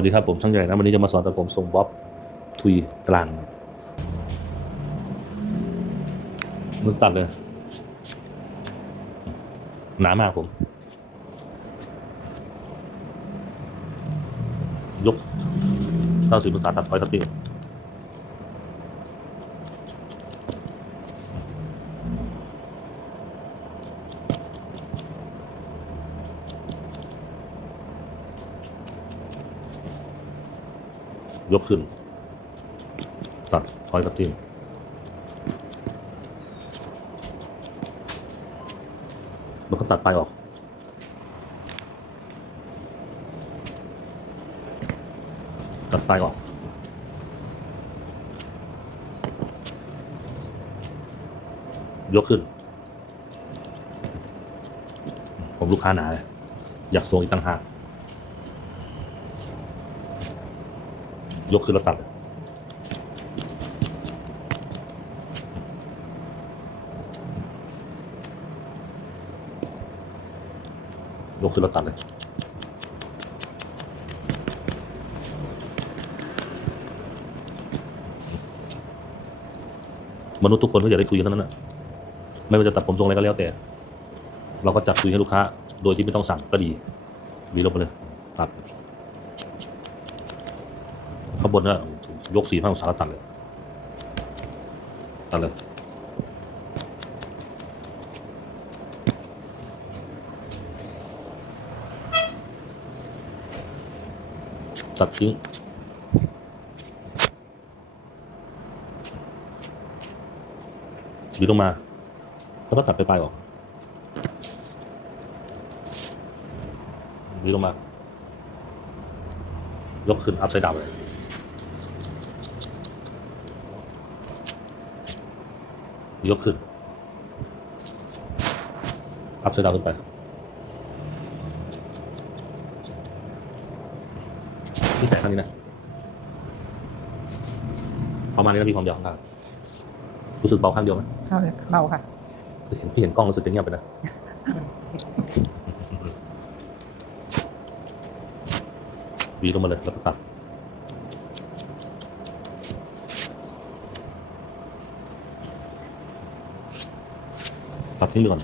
วัสดีครับ ผมช่างใหญ่นะ วันนี้จะมาสอนแต่ผมส่งบ๊อบทุยกลางมันตัดเลย หนามากผม ยกเท้าสี่ภาษาตัดถอยตัดตี ยกขึ้น ตัดถอยตัดตีแล้วก็ตัดปลายออก ตัดปลายออก ยกขึ้น ผมลูกค้าหนาเลยอยากส่งอีกต่างหาก ยกขึ้นแล้วตัดยกขึ้นแล้วตัดเลยมนุษย์ทุกคนก็อยากได้คุยกันทั้นั้นนะไม่ว่าจะตัดผมทรงอะไรก็แล้วแต่ เราก็จัดคุยให้ลูกค้า โดยที่ไม่ต้องสั่งก็ดีดีลงไปเลยตัดางบนก็ยกสี่ห้าองศาตัดเลยตัดเลยตัดทิ้งหรือลงมา แล้วก็ตัดไปปลายออกหรือลงมายกขึ้นอัพไซด์ดาวเลย ยกขึ้นอัพไซด์ดาวขึ้นไปที่แตะข้างนี้นะประมาณนี้นะมีความยาวข้างล่างรู้สึกเบาข้างเดียวไหมเข้าเลยเบาค่ะ เห็นพี่เห็นกล้องรู้สึกจะเงียบไปนะวีลงมาเลยแล้วก็ตัด ทิ้งไปก่อน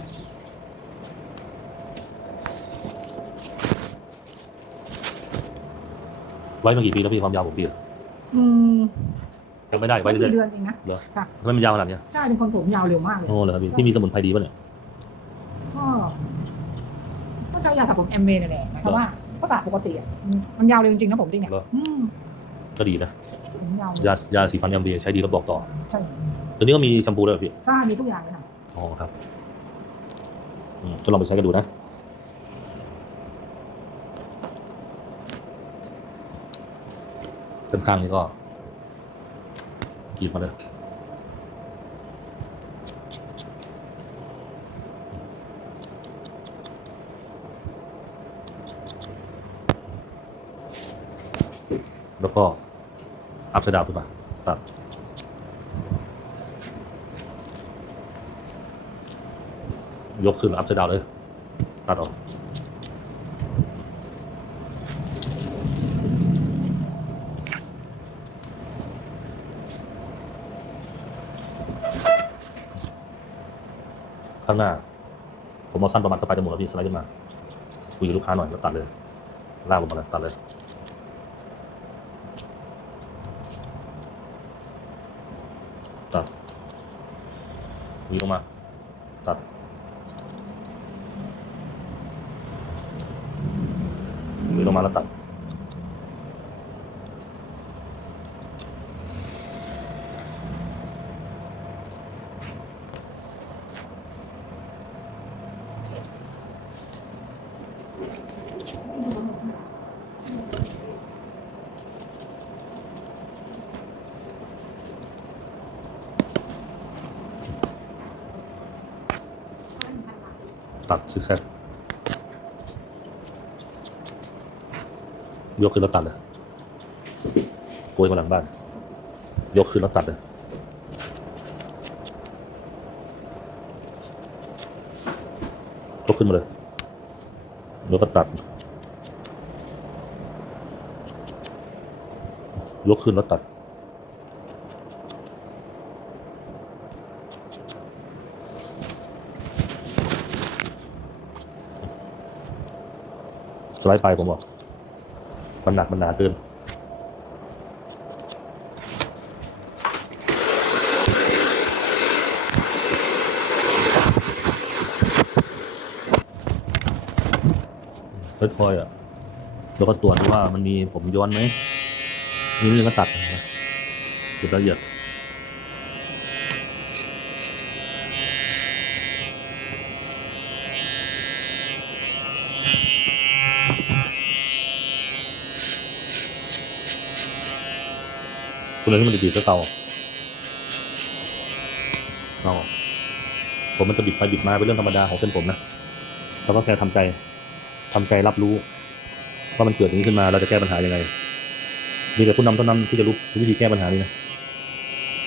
ไว้มากี่ปีแล้วพี่ความยาวผมปีเหรออืมยังไม่ได้ไว้ไม่เรื่อยกี่เดือนเองนะ ๆเหรอค่ะ ทำไมมันยาวขนาดเนี้ยใช่เป็นคนผมยาวเร็วมากเลย โอ้เหรอครับพี่พี่มีสมุนไพรดีป่ะเนี่ย ก็ก็ใช้ยาสระผมแอมเมนนั่นแหละหมายความว่าก็สระปกติอะมันมันยาวเร็วจริงๆนะผมจริงอะเหรอ อืมก็ดีนะผมยาวยายาสีฟันยำดีใช้ดีแล้วบอกต่อใช่ ตัวนี้ก็มีแชมพูด้วยเหรอพี่ใช่มีทุกอย่างเลยค่ะอ๋อครับ อืมทดลองไปใช้กันดูนะ ข้างนี้ก็กรีดมาเลยแล้วก็อัพไซด์ดาวขึ้นมาตัด ยกขึ้นอัพไซด์ดาวเลยตัดออกข้างหน้า ผมเอาสั้นประมาณกระปายจมูกแล้วพี่สไลด์ขึ้นมาคุยกับลูกค้าหน่อยแล้วตัดเลยลากลงมาเลยตัดเลยตัดหวีลงมา ตัด หวีลงมาแล้วตัดตัดซิกแซก ยกขึ้นแล้วตัดเลยโกยมาหลังบ้าน ยกขึ้นแล้วตัดเลยยกขึ้นมาเลยแล้วก็ตัด ยกขึ้นแล้วตัด สไลด์ไปผมบอก มันหนักมันหนาเกินค่อยๆอะ แล้วก็ตรวจว่ามันมีผมย้อนไหมมีนี่ก็ตัดนะเก็บละเอียด ตัวนี้มันจะบีบก็เตาเอาผมมันจะบิดไปบิดมาเป็นเรื่องธรรมดาของเส้นผมนะแล้วก็แค่ทำใจทำใจรับรู้ว่ามันเกิดอย่างนี้ขึ้นมาเราจะแก้ปัญหายังไง มีแต่ผู้นำเท่านั้นที่จะรู้วิธีแก้ปัญหานี้นะ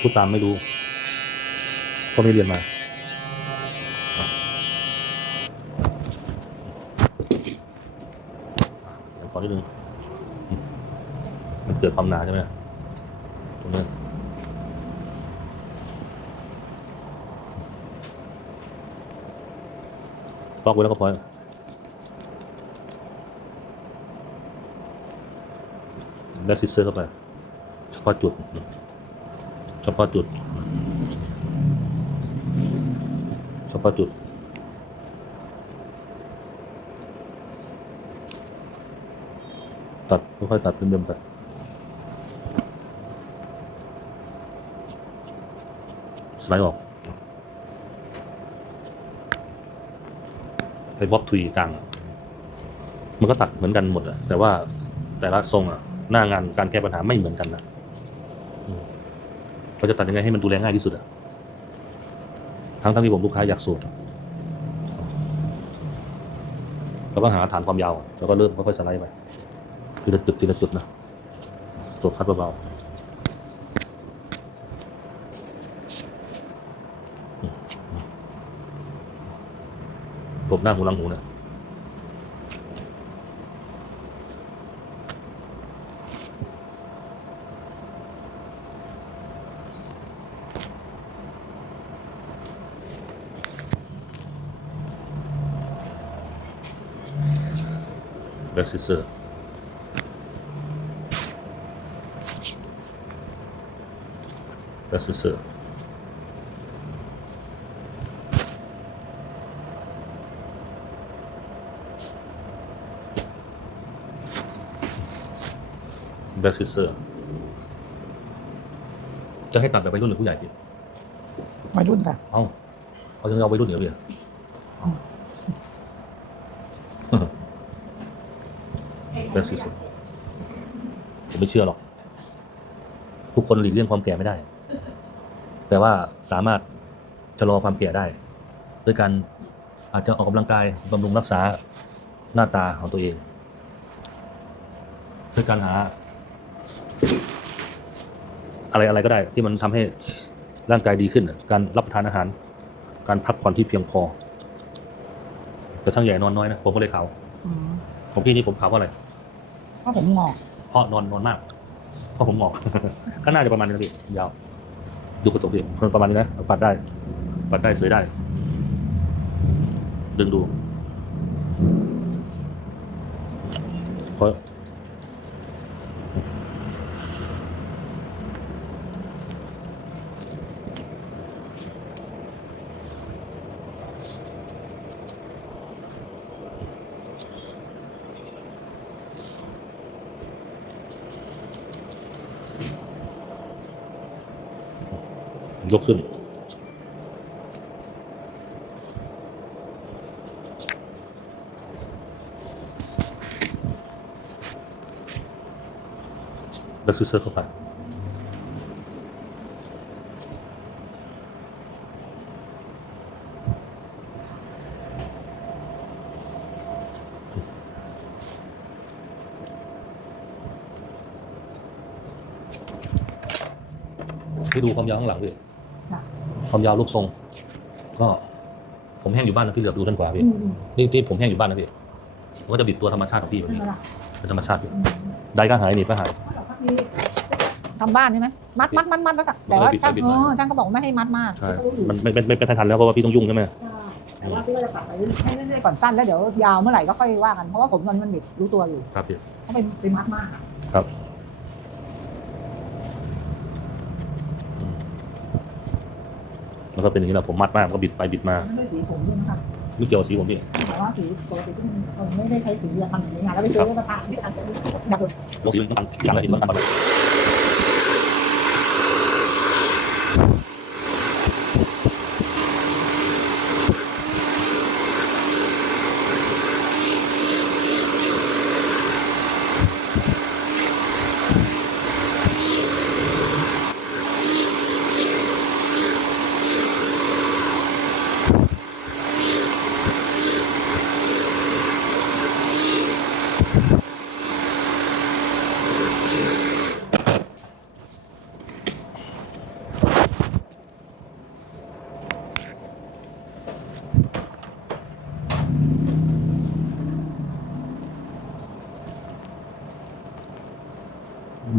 ผู้ตามไม่รู้ ก็ไม่เรียนมาขอนิดนึงมันเกิดความหนาใช่ไหมตรงนี้ล็ อกไว้แล้วก็พอแล้วซิเซอร์เข้าไปเฉพาะจุดเฉพาะจุดเฉพาะจุดตัดค่อยๆตัดเป็นเดิมๆตัดสไลด์ออก ไปบ๊อบทุยกลางมันก็ตัดเหมือนกันหมดอะแต่ว่าแต่ละทรงอะหน้างานการแก้ปัญหาไม่เหมือนกันนะเราจะตัดยังไงให้มันดูแลง่ายที่สุดอะทั้งทั้งที่ผมลูกค้าอยากสูงเราก็หาฐานความยาว แล้วก็เริ่มค่อยๆสไลด์ไปทีละจุดทีละจุดนะตัวคัดเบาๆ ผมหน้าหูหลังหูนะแบ็กซิเซอร์แบ็กซิเซอร์ แบ็กซิเซอร์จะให้ตัดแบบวัยรุ่นหรือผู้ใหญ่พี่วัยรุ่นค่ะเอ้าเขาจะเอาวัยรุ่นเหรอพี่แบ็กซิเซอร์ผมไม่เชื่อหรอก ทุกคนหลีกเลี่ยงความแก่ไม่ได้ แต่ว่าสามารถชะลอความแก่ได้ ด้วยการอาจจะออกกำลังกายบำรุงรักษาหน้าตาของตัวเอง ด้วยการหา อะไรอะไรก็ได้ที่มันทำให้ร่างกายดีขึ้นน่ะการรับประทานอาหาร การพักผ่อนที่เพียงพอ แต่ช่างใหญ่นอนน้อยนะ ผมก็เลยขาวอืมของพี่นี่ผมขาวเพราะอะไร เพราะผมงอก เพราะนอนนอนมาก เพราะผมหมอก ก็น่าจะประมาณนี้นะพี่ยาว ดูกระจกพี่มันประมาณนี้นะปัดได้ ปัดได้เสยได้ ดึงดู ยกขึ้น แล้วซื้อเสื้อเข้าไปที่ดูความยาวข้างหลังพี่ค่ะ ความยาวรูปทรง ก็ ผมแห้งอยู่บ้านนะพี่เหลือบดูด้านขวาพี่อืมอืมนี่ที่ผมแห้งอยู่บ้านนะพี่ผมก็จะบิดตัวธรรมชาติของพี่แบบนั่นนี้แหละเป็นธรรมชาติพี่อืมได้ก็หายหนีบก็หายเพราะแบบบางทีทำบ้านใช่ไหมมัดมัดมัดมัดแล้วก็แต่ว่าช่างอ๋อช่างก็บอกไม่ให้มัดมากใช่มันไม่ไม่ไม่ไม่ทันแล้วเพราะว่าพี่ต้องยุ่งใช่ไหมแต่ว่าพี่ก็จะกลับไปให้เรื่อยๆก่อนสั้นแล้วเดี๋ยวยาวเมื่อไหร่ก็ค่อยว่ากันเพราะว่าผมตอนนมันบิดรู้ตัวอยู่ครับพี่เขาไปไปมัดมากอะครับ แล้วก็เป็นอย่างนี้แหละผมมัดมากก็บิดไปบิดมาไม่ได้สีผมด้วยนะครับไม่เกี่ยวกับสีผมพี่แต่ว่าสีปกติที่มันเราไม่ได้ใช้สีอะทำอย่างนี้ไงแล้วไปซื้อมาทาที่อาจจะดับลงสีมันต้องตันหลังแล้วสีมันต้องตัน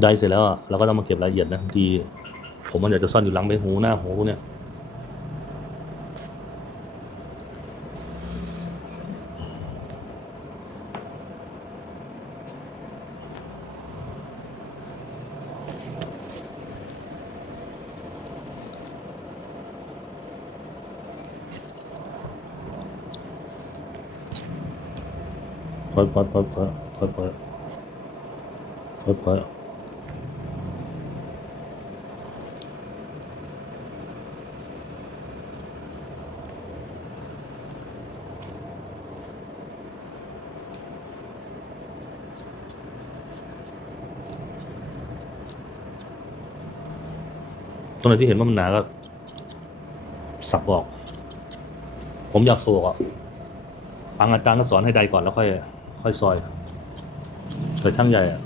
ได้เสร็จแล้วเราก็ต้องมาเก็บรายละเอียดนะทีผมมันอยากจะซ่อนอยู่หลังใบหูหน้าหูเนี้ยพอพอพอพอพอพอพอพอ ตรงไหนที่เห็นว่ามันหนาก็ สับออก ผมอยากโศกอะบางอาจารย์ก็สอนให้ใดก่อนแล้วค่อย ค่อยซอยแต่ช่างใหญ่อะ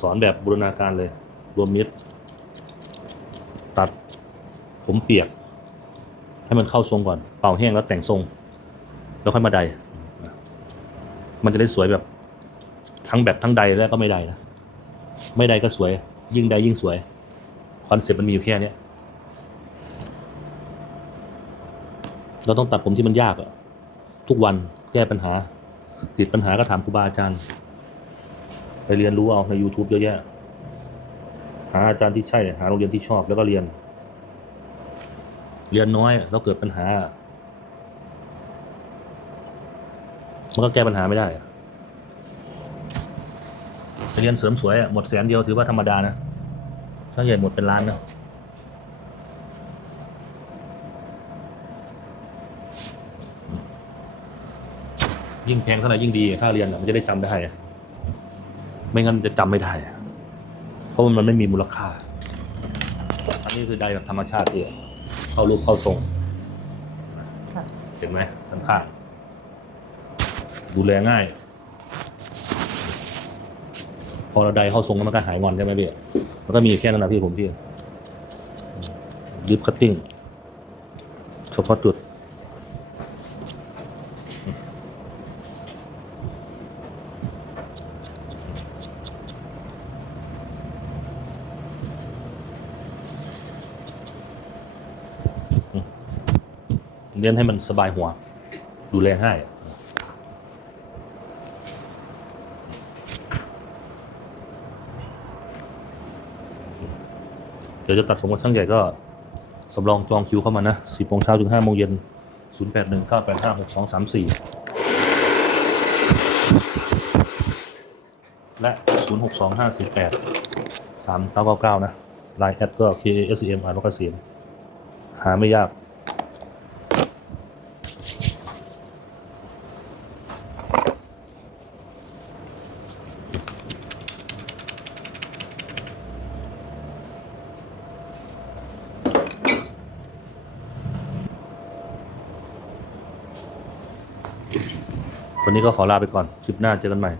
สอนแบบบูรณาการเลย รวมมิตร ตัด ผมเปียก ให้มันเข้าทรงก่อน เป่าแห้งแล้วแต่งทรง แล้วค่อยมาใด มันจะได้สวยแบบ ทั้งแบบทั้งใดแล้วก็ไม่ใดนะ ไม่ใดก็สวย ยิ่งใดยิ่งสวย คอนเซ็ปต์มันมีอยู่แค่เนี้ เราต้องตัดผมที่มันยากอะทุกวันแก้ปัญหา ติดปัญหาก็ถามครูบาอาจารย์ ไปเรียนรู้เอาใน YouTube เยอะแยะ หาอาจารย์ที่ใช่ หาโรงเรียนที่ชอบแล้วก็เรียน เรียนน้อยแล้วเกิดปัญหา มันก็แก้ปัญหาไม่ได้เรียนเสริมสวยหมดแสนเดียวถือว่าธรรมดานะถ้าใหญ่หมดเป็นล้านนะ ยิ่งแพงเท่าไหร่ยิ่งดีค่าเรียนอะมันจะได้จำได้อะไม่งั้นจะจำไม่ได้อะเพราะว่ามันไม่มีมูลค่า อันนี้คือไดแบบธรรมชาติที่เข้ารูปเข้าทรงค่ะ เห็นไหมทั้งข้างดูแลง่าย พอเราไดเข้าทรงแล้วมันก็หายงอนใช่ไหมพี่แล้วก็มีแค่นั้นนะพี่ผมพี่ยิบคัตติ้งเฉพาะจุด เน้นให้มันสบายหัว ดูแลง่ายเดี๋ยวจะตัดผมกับช่างใหญ่ก็สำรองจองคิวเข้ามานะสิบโมงเช้าถึงห้าโมงเย็นศูนย์แปดหนึ่งเก้าแปดห้าหกสองสามสี่และศูนย์หกสองห้าสี่แปดสามเก้าเก้าเก้านะไลน์แอดก็ K A S E M อ่านว่าเกษมหาไม่ยาก นี้ก็ขอลาไปก่อน คลิปหน้าเจอกันใหม่